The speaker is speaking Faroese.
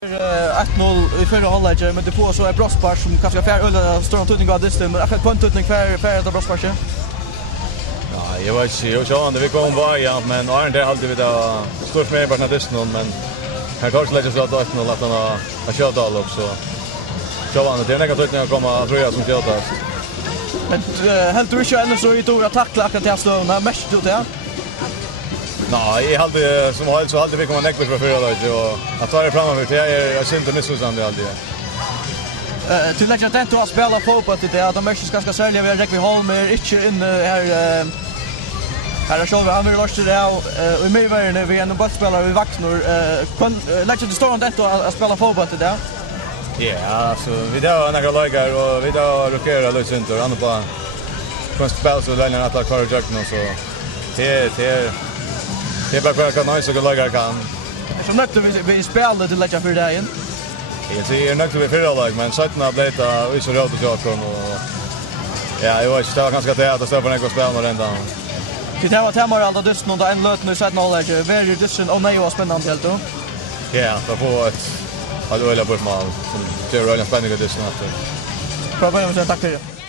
1-0 i förra halvlek, men det på så är Brosspar som kanske får öl står tutning av det, men akkurat på en tutning för det Brosspar. Ja, jag vet inte, jag tror att vi kommer vara ja, men är det alltid vi då står med på den här men här kanske lägger så att 1-0 att han har kört all också. Så det är några tutningar komma tror jag som kört. Men helt du inte så i då attackla akkurat där står när mest ut där. Nej, jag hade som helst så hade vi kommit näckligt för förra laget och att ta det framåt till jag syns inte missförstånd alltid. Till lägga den att spela fotboll till det de mest ganska sälja vi räcker vi Holmer inte in här här så vi har lust det och i mig var det vi ändå bara spelar vi Vaxnor lägga det står inte att spela fotboll till det. Ja, så vi då några lagar och vi då rokerar lite runt och andra på konstspel så lägger att ta jack nu så det är bara kan nice och lagar kan. Så nöjt vi spelade till lägga för dagen. Jag ser nöjt vi för lag men sätten har blivit och så råd och och ja, jag vet inte vad ganska det att stå på något spel med den där. Det var tema alla dysten och en löt nu sätt noll lägger. Very dysten och nej var spännande helt då. Ja, så på ett hade väl på mål som det är väldigt spännande dysten efter. Bra, tack för det.